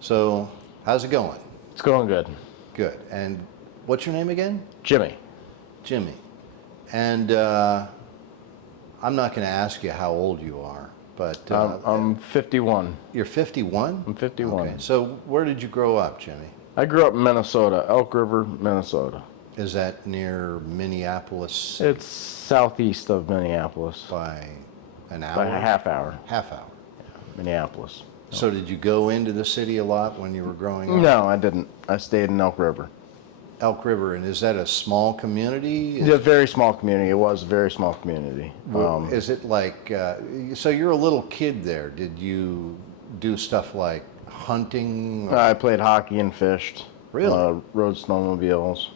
So, how's it going? It's going good. Good. And what's your name again? Jimmy. Jimmy. And I'm not going to ask you how old you are, but I'm 51. you're 51? I'm 51. Okay. So, where did you grow up, Jimmy? I grew up in Minnesota, Elk River, Minnesota. Is that near Minneapolis It's southeast of Minneapolis. by an hour? By a half hour. Half hour. Minneapolis. So, did you go into the city a lot when you were growing up? No, I didn't. I stayed in Elk River. Elk River, and is that a small community? It's a very small community. It was a very small community. Is it like, so you're a little kid there. Did you do stuff like hunting? I played hockey and fished. Really? Rode snowmobiles.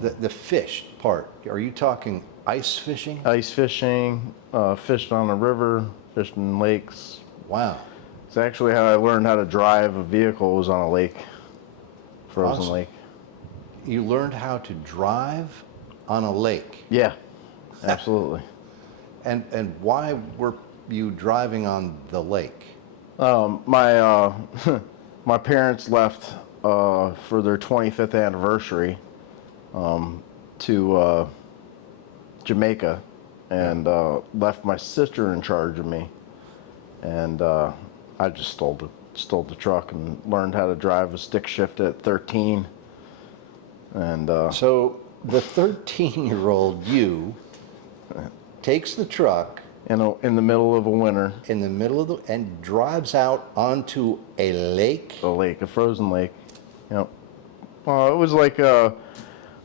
The fish part, are you talking ice fishing? Ice fishing, fished on the river, fished in lakes. Wow. It's actually how I learned how to drive a vehicle was on a lake, frozen Awesome. lake. You learned how to drive on a lake. Yeah, absolutely. And why were you driving on the lake? My my parents left for their 25th anniversary to Jamaica, and left my sister in charge of me, and I just stole the truck and learned how to drive a stick shift at 13. And So the 13-year-old you takes the truck in the middle of a winter, in the middle of and drives out onto a lake. a frozen lake. Yep. It was like the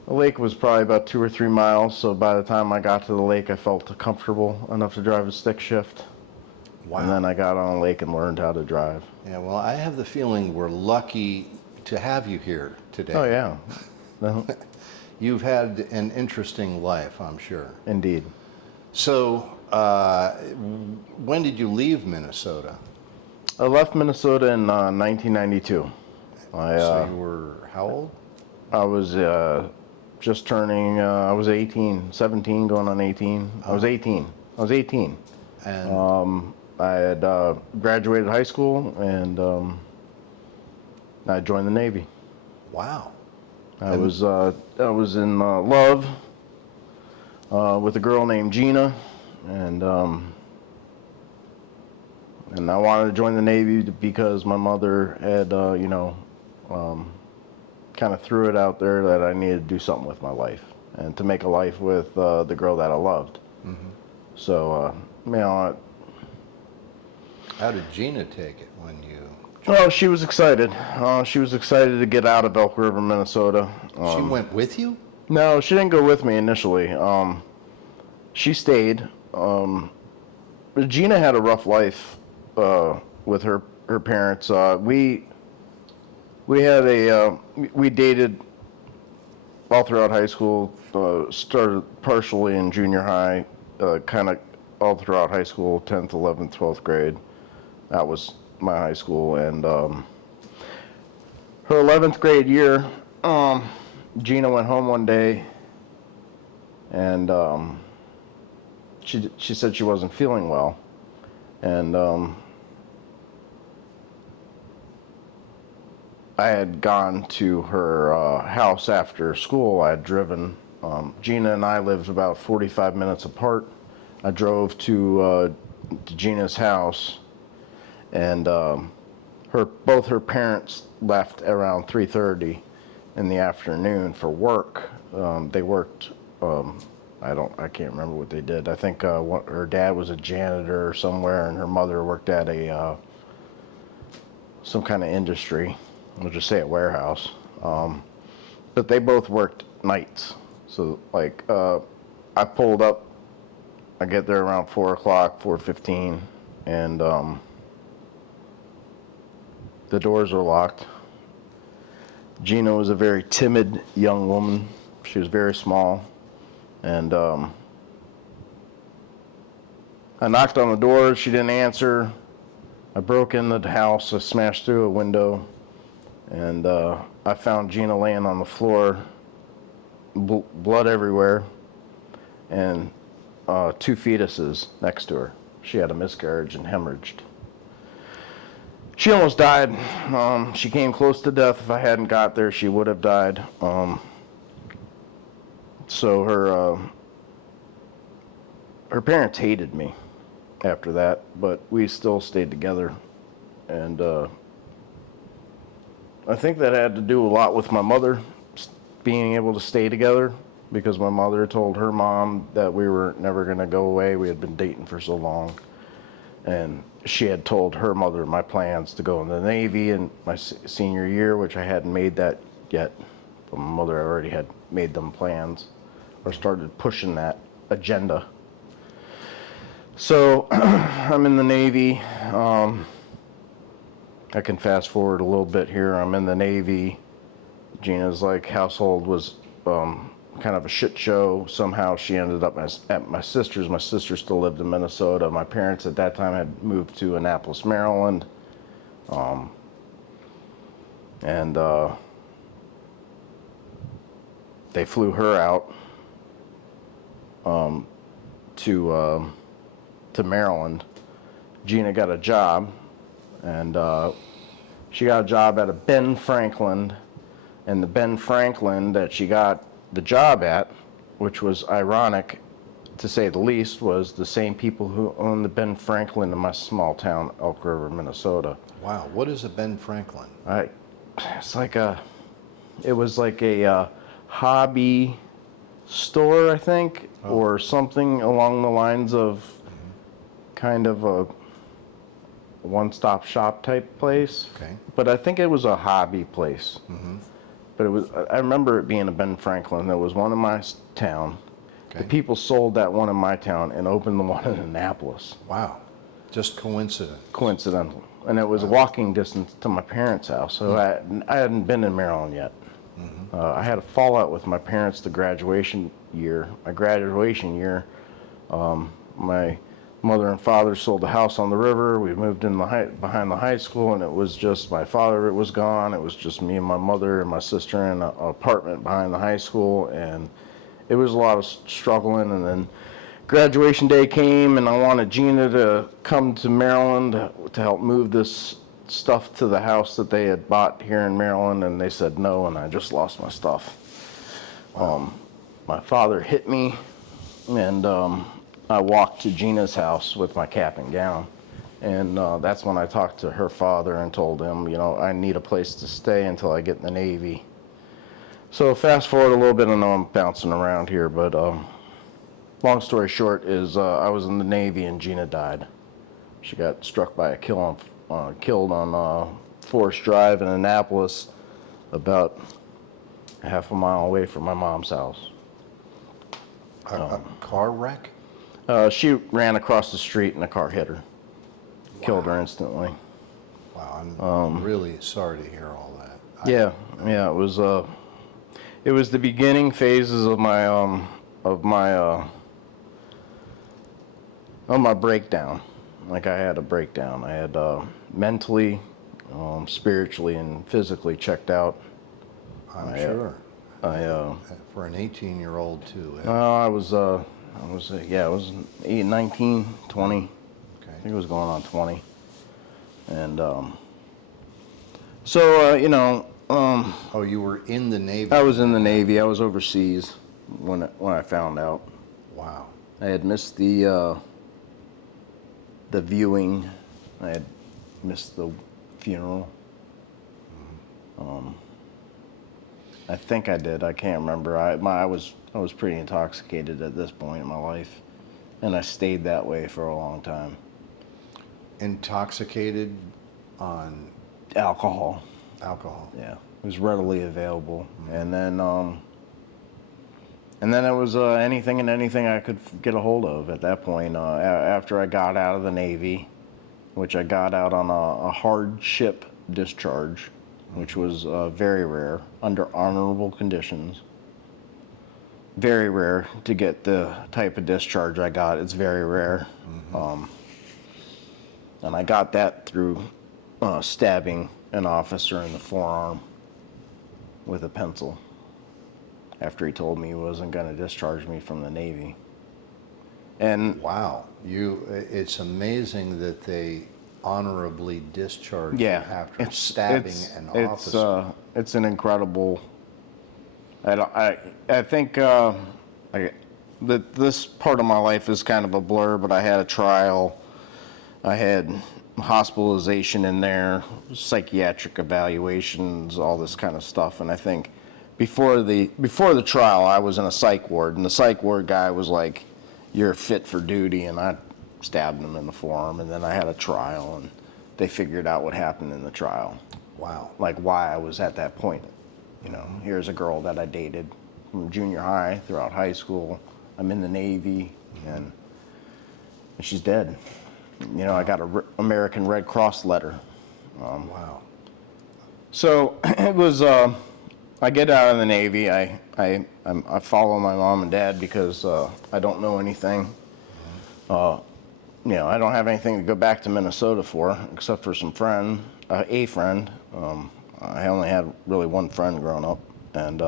lake was probably about 2 or 3 miles. So by the time I got to the lake, I felt comfortable enough to drive a stick shift. Wow. And then I got on a lake and learned how to drive. Yeah, well, I have the feeling we're lucky to have you here today. Oh yeah. You've had an interesting life, I'm sure. Indeed. So, when did you leave Minnesota? I left Minnesota in 1992. So you were how old? I was just turning, I was 17 going on 18. I was 18. And I had graduated high school and I joined the Navy. wow. I was in love with a girl named Gina, and I wanted to join the Navy because my mother had kind of threw it out there that I needed to do something with my life and to make a life with the girl that I loved. Mm-hmm. So How did Gina take it when you? well, she was excited. She was excited to get out of Elk River, Minnesota. She went with you? No, she didn't go with me initially. She stayed. Gina had a rough life with her parents. We dated all throughout high school. Started partially in junior high, kind of all throughout high school, 10th, 11th, 12th grade. That was my high school, and her 11th grade year, Gina went home one day, and she said she wasn't feeling well, and I had gone to her house after school. I had driven. Gina and I lived about 45 minutes apart. I drove to Gina's house, and both her parents left around 3:30 in the afternoon for work. They worked. I can't remember what they did. I think her dad was a janitor somewhere, and her mother worked at some kind of industry. We'll just say a warehouse. But they both worked nights. So I pulled up. I get there around 4 o'clock, 4:15, and the doors are locked. Gina was a very timid young woman. She was very small, and I knocked on the door. She didn't answer. I broke into the house. I smashed through a window, and I found Gina laying on the floor, blood everywhere, and 2 fetuses next to her. She had a miscarriage and hemorrhaged. She almost died. She came close to death. If I hadn't got there, she would have died. So her parents hated me after that, but we still stayed together. And I think that had to do a lot with my mother being able to stay together, because my mother told her mom that we were never going to go away. We had been dating for so long. And she had told her mother my plans to go in the Navy in my senior year, which I hadn't made that yet. But my mother already had made them plans or started pushing that agenda. So I'm in the Navy. I can fast forward a little bit here. I'm in the Navy. Gina's like household was kind of a shit show. Somehow she ended up at my sister's. My sister still lived in Minnesota. My parents at that time had moved to Annapolis, Maryland. And they flew her out to Maryland. Gina got a job, and she got a job at a Ben Franklin, and the Ben Franklin that she got the job at, which was ironic to say the least, was the same people who owned the Ben Franklin in my small town, Elk River, Minnesota. Wow, what is a Ben Franklin? It was like a hobby store, I think, or something along the lines of kind of a one-stop shop type place. Okay. But I think it was a hobby place. But I remember it being a Ben Franklin. There was one in my town. Okay. The people sold that one in my town and opened the one in Annapolis. Wow, just coincidence. Coincidental. And it was a walking distance to my parents' house. So I hadn't been in Maryland yet. I had a fallout with my parents the graduation year. My graduation year, my mother and father sold the house on the river. We moved in behind the high school, and it was just my father was gone. It was just me and my mother and my sister in an apartment behind the high school, and it was a lot of struggling. And then graduation day came, and I wanted Gina to come to Maryland to help move this stuff to the house that they had bought here in Maryland, and they said no, and I just lost my stuff. My father hit me, and I walked to Gina's house with my cap and gown, and that's when I talked to her father and told him, I need a place to stay until I get in the Navy. So fast forward a little bit, I know I'm bouncing around here, but long story short is I was in the Navy and Gina died. She got struck by a killed on Forest Drive in Annapolis, about a half a mile away from my mom's house. A car wreck? She ran across the street and a car hit her. Killed her instantly. Wow, I'm really sorry to hear all that. Yeah, it was the beginning phases of my breakdown. Like, I had a breakdown. I had mentally, spiritually, and physically checked out. I'm sure. For an 18-year-old too. I was 19, 20. Okay. I think it was going on 20. And Oh, you were in the Navy? I was in the Navy. I was overseas when I found out. Wow. I had missed the viewing. I had missed the funeral. I think I did. I can't remember. I was pretty intoxicated at this point in my life, and I stayed that way for a long time. Intoxicated on Alcohol. alcohol? Yeah, it was readily available, and then it was anything and anything I could get a hold of at that point. After I got out of the Navy, which I got out on a hardship discharge, which was very rare under honorable conditions. Very rare to get the type of discharge I got. It's very rare. And I got that through stabbing an officer in the forearm with a pencil after he told me he wasn't going to discharge me from the Navy. And Wow, it's amazing that they honorably discharged Yeah, after stabbing an officer. It's an incredible. I think that this part of my life is kind of a blur, but I had a trial. I had hospitalization in there, psychiatric evaluations, all this kind of stuff. And I think before the trial, I was in a psych ward, and the psych ward guy was like, "You're fit for duty," and I stabbed him in the forearm. And then I had a trial, and they figured out what happened in the trial, Wow. like why I was at that point. You know, here's a girl that I dated from junior high throughout high school. I'm in the Navy, and she's dead. You know, I got a American Red Cross letter. Wow. So it was. I get out of the Navy. I follow my mom and dad because I don't know anything. You know, I don't have anything to go back to Minnesota for except for some friend, a friend. I only had really one friend growing up, and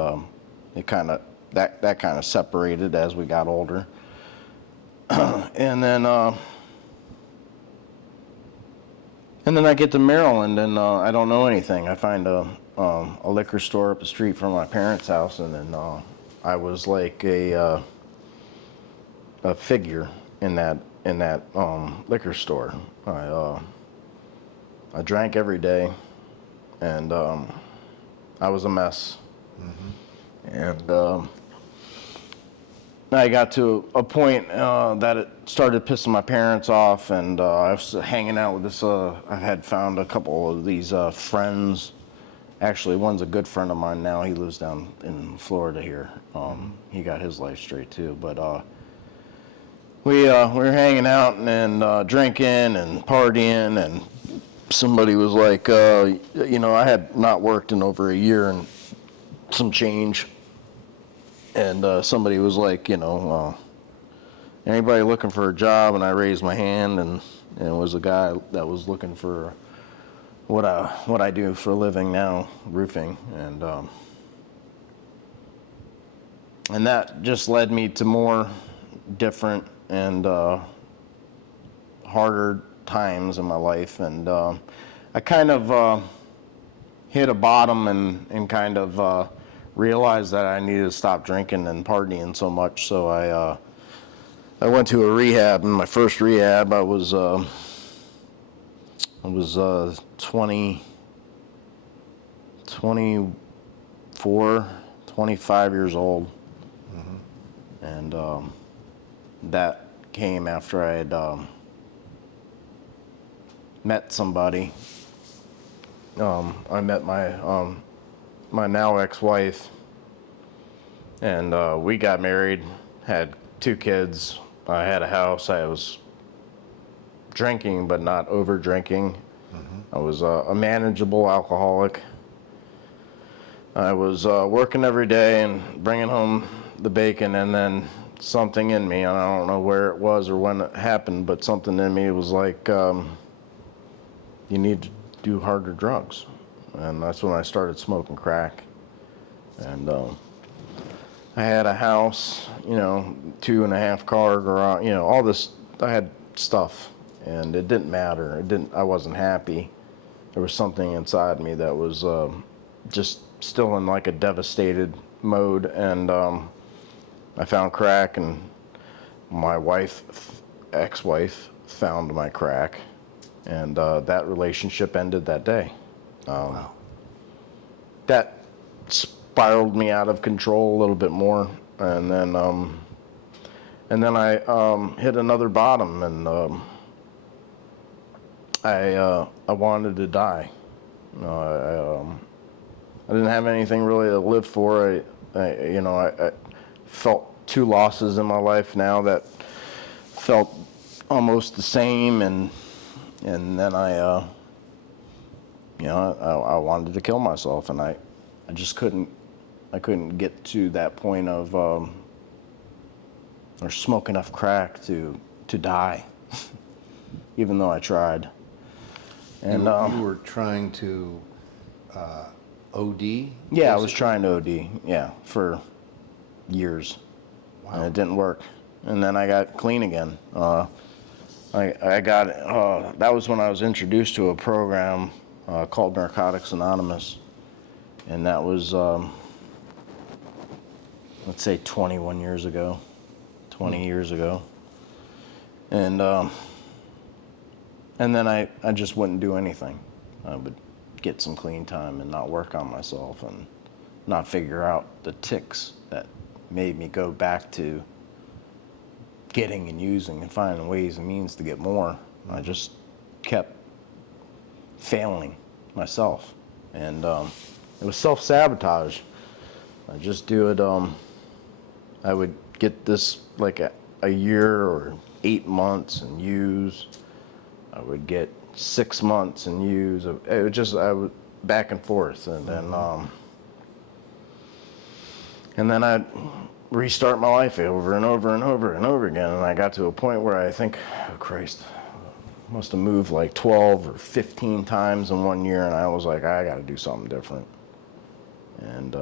it kind of that kind of separated as we got older. And then I get to Maryland, and I don't know anything. I find a liquor store up the street from my parents' house, and then I was like a figure in that liquor store. I drank every day, and I was a mess. And I got to a point that it started pissing my parents off, and I was hanging out with this. I had found a couple of these friends. Actually, one's a good friend of mine now. He lives down in Florida here. He got his life straight too. But we were hanging out and drinking and partying, and somebody was like, you know, I had not worked in over a year and some change. And somebody was like, you know, anybody looking for a job? And I raised my hand, and it was a guy that was looking for what I do for a living now, roofing. And that just led me to more different and harder times in my life. And I kind of hit a bottom and kind of realized that I needed to stop drinking and partying so much. So I went to a rehab. In my first rehab, I was 24, 25 years old. And that came after I had met somebody. I met my now ex-wife, and we got married, had 2 kids. I had a house. I was drinking, but not over drinking. I was a manageable alcoholic. I was working every day and bringing home the bacon, and then something in me, and I don't know where it was or when it happened, but something in me was like, you need to do harder drugs. And that's when I started smoking crack. And I had a house, you know, 2.5 car garage, you know, all this. I had stuff, and it didn't matter. I wasn't happy. There was something inside me that was just still in like a devastated mode. And I found crack, and my ex-wife found my crack, and that relationship ended that day. Wow. That spiraled me out of control a little bit more, and then I hit another bottom, and I wanted to die. I didn't have anything really to live for. I felt 2 losses in my life now that felt almost the same, and then I wanted to kill myself, and I just couldn't get to that point of or smoke enough crack to die, even though I tried. And you were trying to OD? Yeah, I was trying to OD, yeah, for years. Wow. And it didn't work. And then I got clean again. I I got, that was when I was introduced to a program called Narcotics Anonymous. And that was, let's say 21 years ago, 20 years ago. And then I just wouldn't do anything. I would get some clean time and not work on myself and not figure out the ticks that made me go back to getting and using and finding ways and means to get more. I just kept failing myself. And it was self-sabotage. I just do it, I would get this like a year or 8 months and use. I would get 6 months and use. It was just, I would back and forth. And then I'd restart my life over and over and over and over again. And I got to a point where I think, oh Christ, must have moved like 12 or 15 times in 1 year. And I was like, I got to do something different. And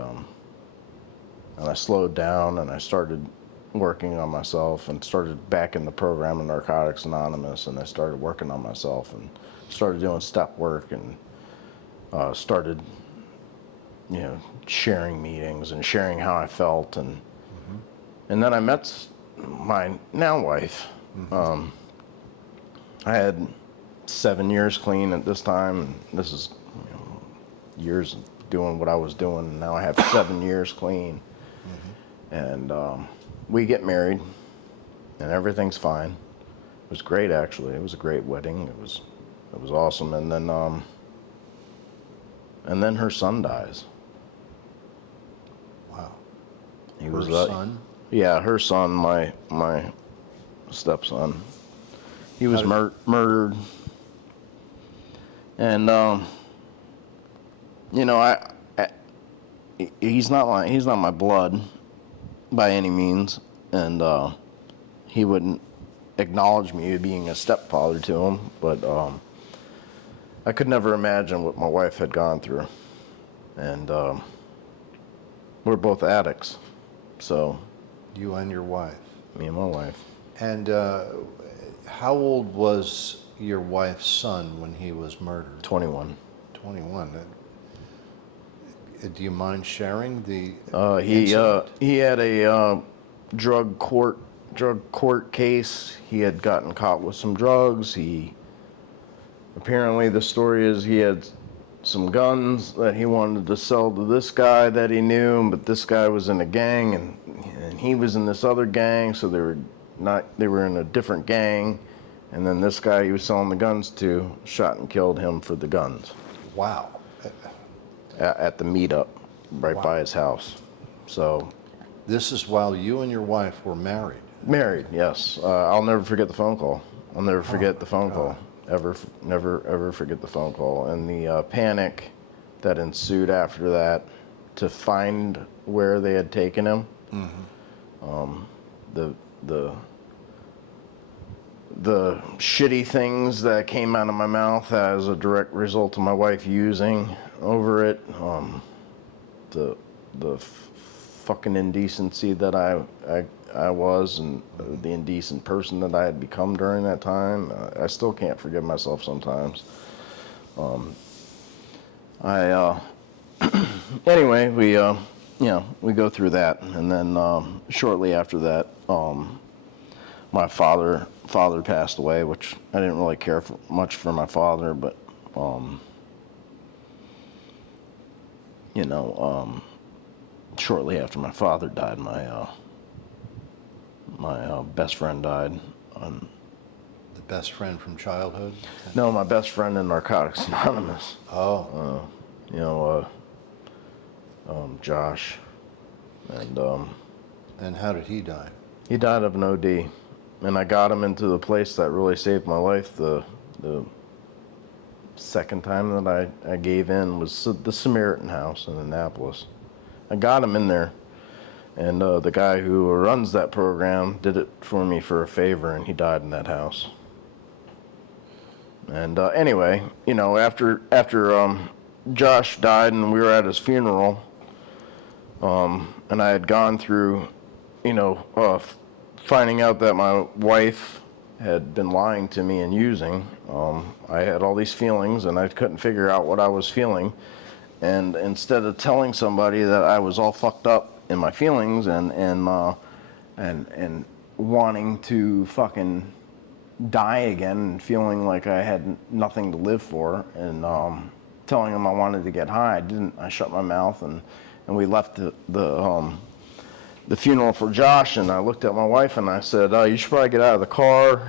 I slowed down and I started working on myself and started back in the program of Narcotics Anonymous. And I started working on myself and started doing step work and started, sharing meetings and sharing how I felt. And then I met my now wife. I had 7 years clean at this time. And this is years doing what I was doing. And now I have 7 years clean. And we get married and everything's fine. It was great, actually. It was a great wedding. It was awesome. And then her son dies. Wow. He Her was son? Yeah, her son, my stepson. He was murdered. And he's not my blood by any means, and he wouldn't acknowledge me being a stepfather to him, but I could never imagine what my wife had gone through. And we're both addicts, so. You and your wife. Me and my wife. And how old was your wife's son when he was murdered? 21. 21. Do you mind sharing the He incident? he had a drug court case. He had gotten caught with some drugs. Apparently the story is he had some guns that he wanted to sell to this guy that he knew, but this guy was in a gang and he was in this other gang, so they were in a different gang. And then this guy he was selling the guns to shot and killed him for the guns. Wow. At the meetup right by his house. So. This is while you and your wife were married. Married, yes. I'll never forget the phone call. I'll never forget the phone call. Never forget the phone call. And the panic that ensued after that to find where they had taken him. The shitty things that came out of my mouth as a direct result of my wife using over it. The fucking indecency that I was, and the indecent person that I had become during that time. I still can't forgive myself sometimes. Anyway, we go through that, and then shortly after that, my father passed away, which I didn't really care much for my father, but shortly after my father died, my best friend died. The best friend from childhood? No, my best friend in Narcotics Anonymous. Oh. Josh. And how did he die? He died of an OD. And I got him into the place that really saved my life. The second time that I gave in was the Samaritan House in Annapolis. I got him in there. And the guy who runs that program did it for me for a favor, and he died in that house. And anyway, after Josh died and we were at his funeral, and I had gone through, finding out that my wife had been lying to me and using. I had all these feelings, and I couldn't figure out what I was feeling. And instead of telling somebody that I was all fucked up in my feelings and wanting to fucking die again and feeling like I had nothing to live for, and telling them I wanted to get high, I didn't. I shut my mouth, and we left the funeral for Josh, and I looked at my wife and I said, you should probably get out of the car.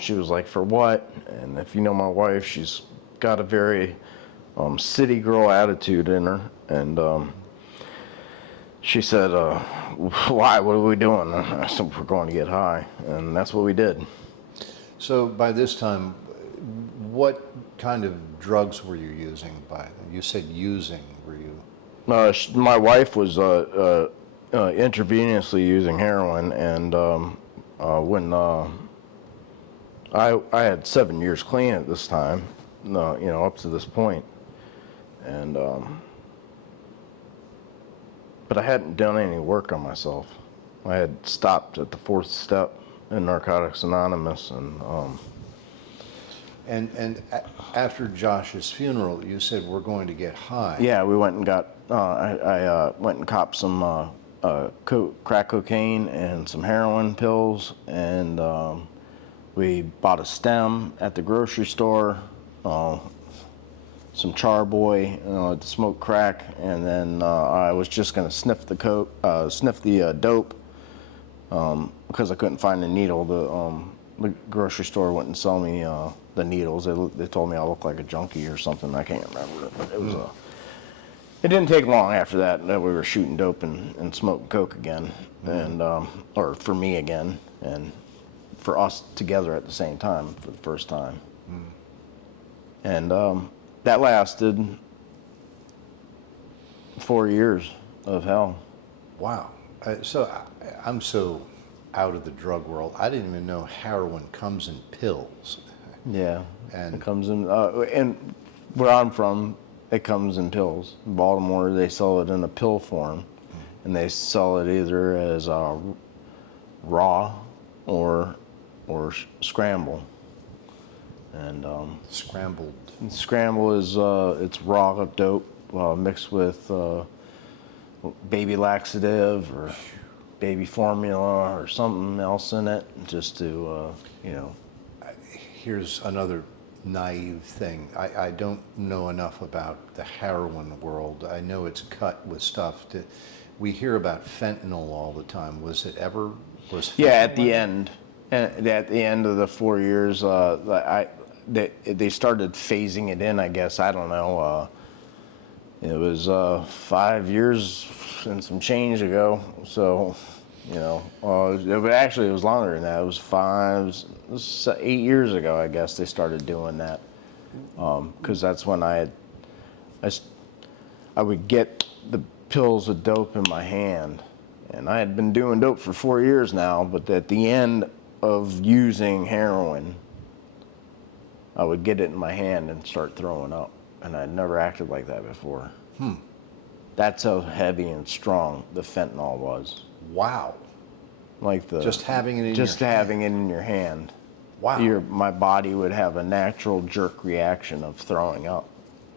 She was like, for what? And if you know my wife, she's got a very city girl attitude in her. And she said, why? What are we doing? I said, we're going to get high. And that's what we did. So by this time, what kind of drugs were you using? You said using, were you? My wife was intravenously using heroin, and when I had 7 years clean at this time, up to this point, and but I hadn't done any work on myself. I had stopped at the 4th step in Narcotics Anonymous, And after Josh's funeral, you said we're going to get high. yeah, we went and got. I went and copped some crack cocaine and some heroin pills, and we bought a stem at the grocery store, some Charboy to smoke crack, and then I was just gonna sniff the dope because I couldn't find a needle. The grocery store wouldn't sell me the needles. They told me I looked like a junkie or something. I can't remember it, but it was It didn't take long after that we were shooting dope and smoking coke again, and or for me again, and for us together at the same time for the first time. And that lasted 4 years of hell. Wow. I'm so out of the drug world. I didn't even know heroin comes in pills. Yeah, And it comes in, and where I'm from, it comes in pills. In Baltimore, they sell it in a pill form, and they sell it either as raw or scramble. And scramble is it's raw dope mixed with baby laxative or baby formula or something else in it, just to Here's another naive thing. I don't know enough about the heroin world. I know it's cut with stuff. We hear about fentanyl all the time. Was fentanyl yeah, at the end of the 4 years, they started phasing it in, I guess. I don't know. It was 5 years and some change ago. So, actually it was longer than that. It was 8 years ago, I guess, they started doing that. Because that's when I would get the pills of dope in my hand. And I had been doing dope for 4 years now, but at the end of using heroin, I would get it in my hand and start throwing up. And I'd never acted like that before. That's how heavy and strong the fentanyl was. Wow. Like just having it in your hand. Wow. My body would have a natural jerk reaction of throwing up.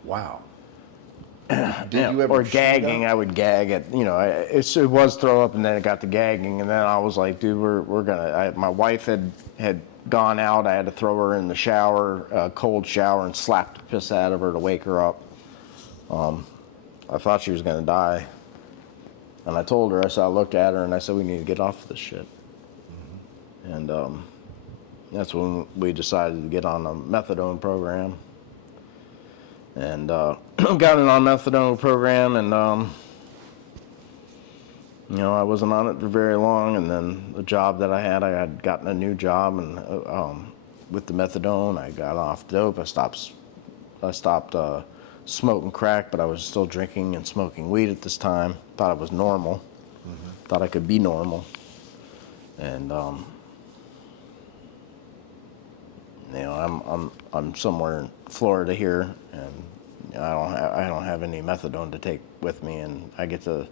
Wow. Did you ever gagging? I would gag at, it was throw up, and then it got to gagging, and then I was like, dude, we're gonna. My wife had gone out. I had to throw her in the shower, cold shower, and slap the piss out of her to wake her up. I thought she was gonna die, and I told her. I looked at her, and I said, we need to get off this shit. And that's when we decided to get on a methadone program. And got in on methadone program, and I wasn't on it for very long. And then the job that I had gotten a new job, and with the methadone, I got off dope. I stopped smoking crack, but I was still drinking and smoking weed at this time. Thought it was normal. Thought I could be normal. And I'm somewhere in Florida here, and I don't have any methadone to take with me, and I get to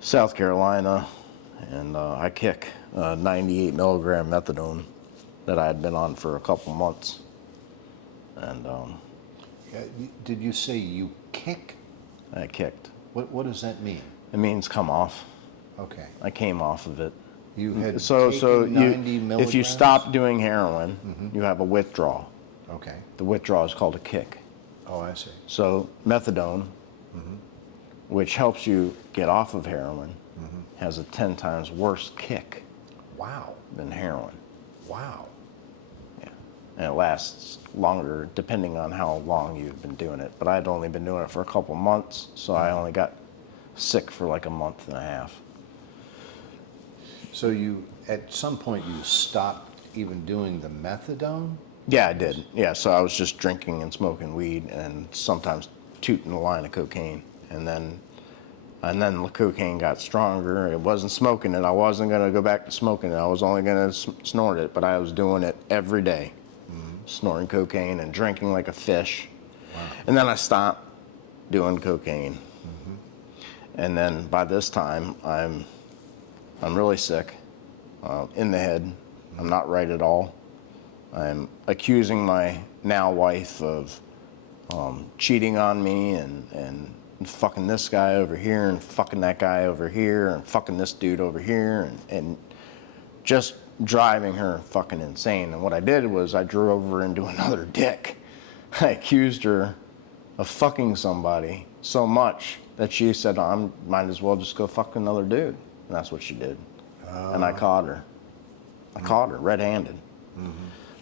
South Carolina, and I kick 98 milligram methadone, that I had been on for a couple months. And Did you say you kick? I kicked. What does that mean? It means come off. Okay. I came off of it. You had So taken 90 if milligrams? you stop doing heroin, you have a withdrawal. Okay. The withdrawal is called a kick. Oh, I see. So methadone, which helps you get off of heroin, has a 10 times worse kick Wow. than heroin. Wow. Yeah. And it lasts longer depending on how long you've been doing it. But I'd only been doing it for a couple months, so I only got sick for like a month and a half. So you, at some point, you stopped even doing the methadone? Yeah, I did. Yeah, so I was just drinking and smoking weed and sometimes tooting a line of cocaine. And then the cocaine got stronger. It wasn't smoking it. I wasn't going to go back to smoking it. I was only going to snort it, but I was doing it every day, snorting cocaine and drinking like a fish. Wow. And then I stopped doing cocaine. And then by this time, I'm really sick, in the head. I'm not right at all. I'm accusing my now wife of cheating on me and fucking this guy over here and fucking that guy over here and fucking this dude over here and just driving her fucking insane. And what I did was I drove her into another dick. I accused her of fucking somebody so much that she said, I might as well just go fuck another dude. And that's what she did. And I caught her. I caught her red-handed.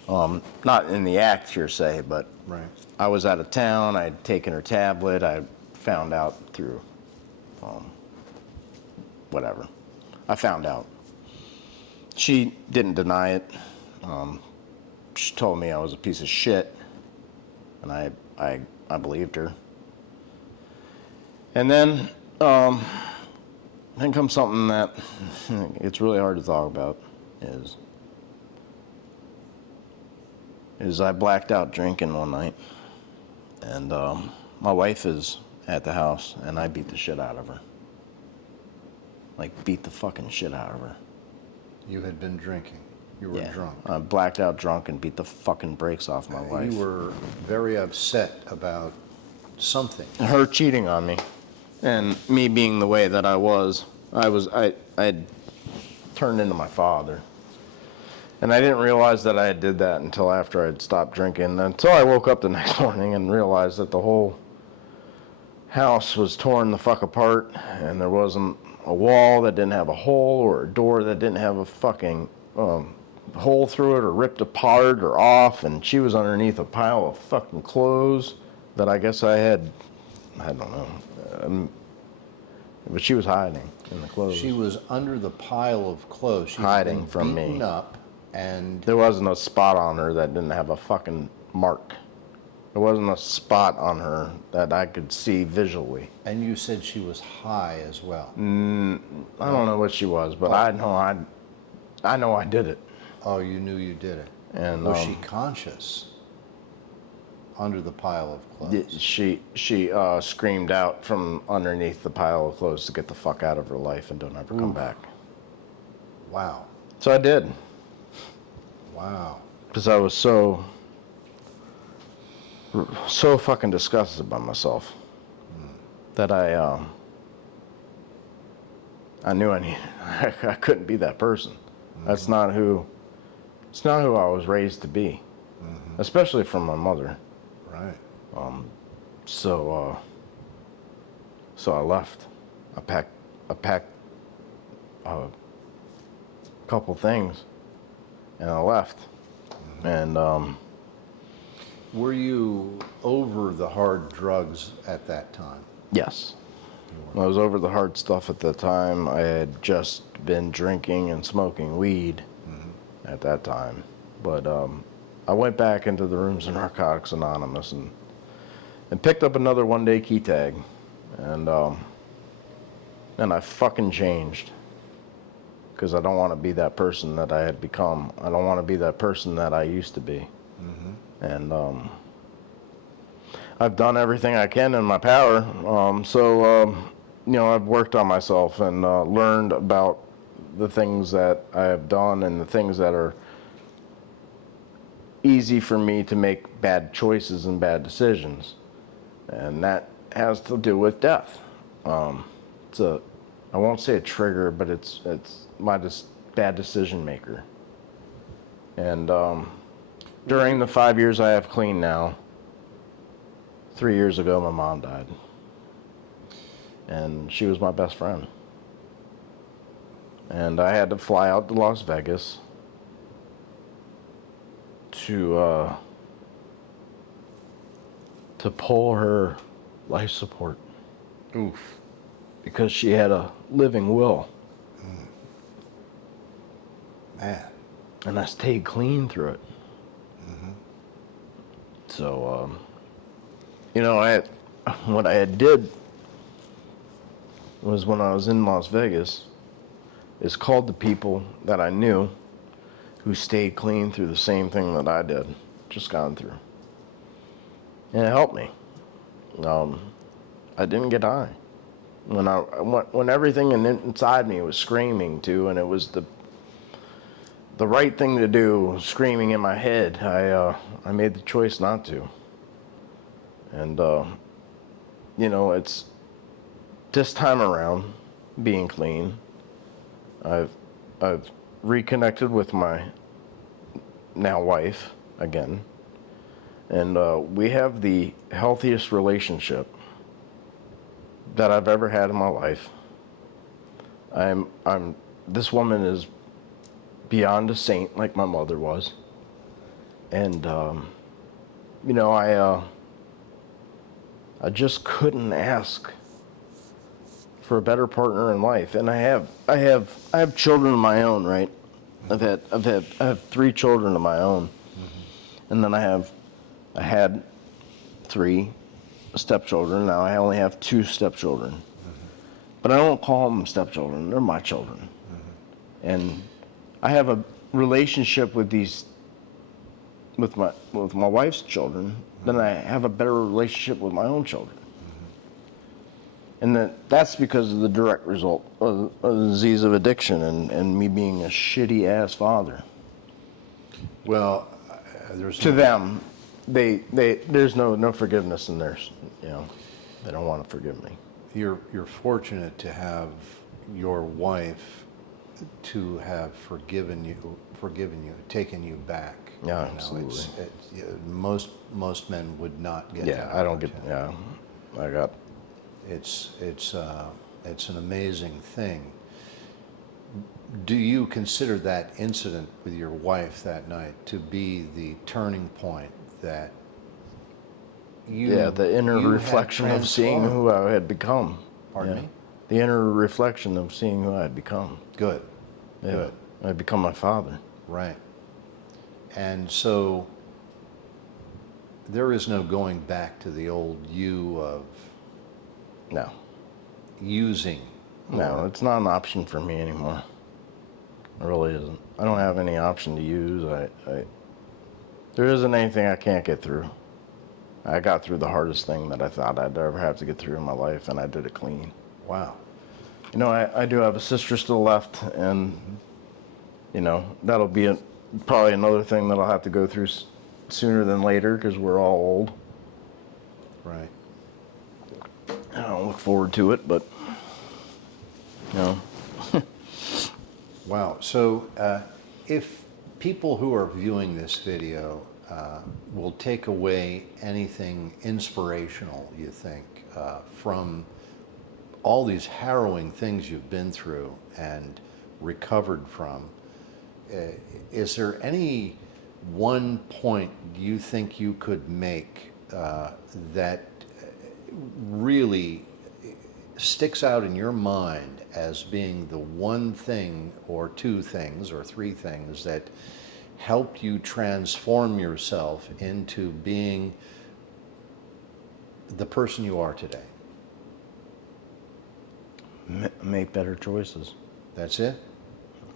Not in the act, per se, but Right. I was out of town. I had taken her tablet. I found out through whatever. I found out. She didn't deny it. She told me I was a piece of shit, and I believed her. And then comes something that it's really hard to talk about is I blacked out drinking one night, and my wife is at the house, and I beat the shit out of her. Like, beat the fucking shit out of her. You had been drinking. You were drunk. I blacked out drunk and beat the fucking brakes off my wife. You were very upset about something. Her cheating on me, and me being the way that I was. I had turned into my father. And I didn't realize that I did that until after I'd stopped drinking. Until I woke up the next morning and realized that the whole house was torn the fuck apart, and there wasn't a wall that didn't have a hole or a door that didn't have a fucking hole through it or ripped apart or off, and she was underneath a pile of fucking clothes that I guess I don't know. But she was hiding in the clothes. She was under the pile of clothes. She Hiding was from beaten me. up, and There wasn't a spot on her that didn't have a fucking mark. There wasn't a spot on her that I could see visually. you said she was high as well. I don't know what she was, but I know I did it. Oh, you knew you did it. And Was she conscious under the pile of clothes? she screamed out from underneath the pile of clothes to get the fuck out of her life and don't ever come back. Wow. So I did, Wow. because I was so fucking disgusted by myself that I knew I couldn't be that person. It's not who I was raised to be, especially from my mother. Right. So I left. I packed a couple things, and I left. And Were you over the hard drugs at that time? yes, I was over the hard stuff at the time. I had just been drinking and smoking weed at that time, but I went back into the rooms of Narcotics Anonymous and picked up another one-day key tag, and I fucking changed, because I don't want to be that person that I had become. I don't want to be that person that I used to be. And I've done everything I can in my power. I've worked on myself and learned about the things that I have done and the things that are easy for me to make bad choices and bad decisions. And that has to do with death. It's a, I won't say a trigger, but it's my bad decision maker. And during the 5 years I have clean now, 3 years ago my mom died. And she was my best friend. And I had to fly out to Las Vegas to pull her life support. Oof. Because she had a living will. Man. And I stayed clean through it. So, what I had did was when I was in Las Vegas, is called the people that I knew who stayed clean through the same thing that I did, just gone through. And it helped me. I didn't get high. When everything inside me was screaming too, and it was the right thing to do, screaming in my head, I made the choice not to. And it's this time around, being clean, I've reconnected with my now wife again, and we have the healthiest relationship that I've ever had in my life. This woman is beyond a saint, like my mother was, and I just couldn't ask for a better partner in life. And I have children of my own, right? I have 3 children of my own, and then I had 3 stepchildren. Now I only have 2 stepchildren, but I don't call them stepchildren. They're my children, and I have a relationship with my wife's children than I have a better relationship with my own children. And that's because of the direct result of the disease of addiction and me being a shitty ass father. Well, To them, there's no forgiveness in theirs. They don't want to forgive me. You're fortunate to have your wife to have forgiven you, taken you back. Yeah, absolutely. Most men would not get. Yeah, that I don't get. opportunity. Yeah, I got. It's an amazing thing. Do you consider that incident with your wife that night to be the turning point that the inner you reflection had of seeing transformed? who I had become. Pardon me? The inner reflection of seeing who I had become. Good. Yeah. Good. I had become my father. Right. And so there is no going back to the old you of No. using. No, it's not an option for me anymore. It really isn't. I don't have any option to use. There isn't anything I can't get through. I got through the hardest thing that I thought I'd ever have to get through in my life, and I did it clean. Wow. I do have a sister still left, and, that'll be probably another thing that I'll have to go through sooner than later because we're all old. Right. I don't look forward to it, but, Wow. So if people who are viewing this video will take away anything inspirational, you think, from all these harrowing things you've been through and recovered from, is there any one point you think you could make that really sticks out in your mind as being the one thing or 2 things or 3 things that helped you transform yourself into being the person you are today? make better choices. That's it?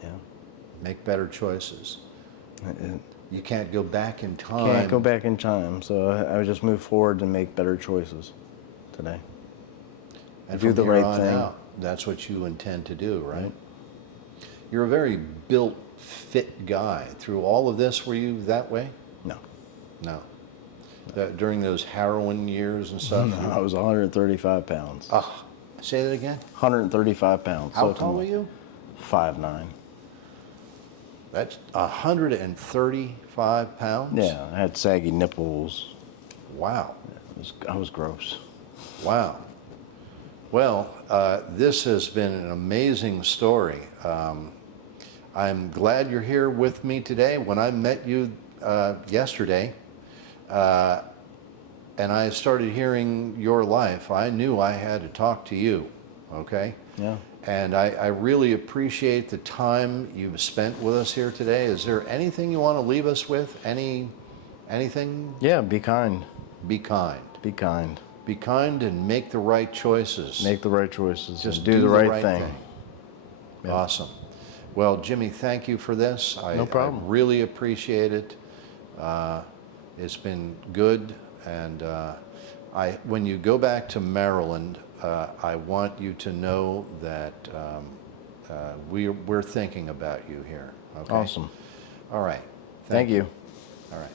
Yeah. Make better choices. You can't go back in time. Can't go back in time, so I would just move forward and make better choices today. And do from the here right on thing. out, that's what you intend to do, right? You're a very built, fit guy. Through all of this, were you that way? No. No. During those heroin years and stuff? I was 135 pounds. Ah, say that again? 135 pounds. How so tall were you? 5'9". That's 135 pounds? Yeah, I had saggy nipples. Wow. I was gross. Wow. Well, this has been an amazing story. I'm glad you're here with me today. When I met you yesterday, and I started hearing your life, I knew I had to talk to you, okay? Yeah. And I really appreciate the time you've spent with us here today. Is there anything you want to leave us with? Anything? Yeah, be kind. Be kind. Be kind. Be kind and make the right choices. Make the right choices. Just and do the right thing. Yeah. Awesome. Well, Jimmy, thank you for this. No problem. I really appreciate it. It's been good. And when you go back to Maryland, I want you to know that we're thinking about you here. Okay? Awesome. All right. Thank you. All right.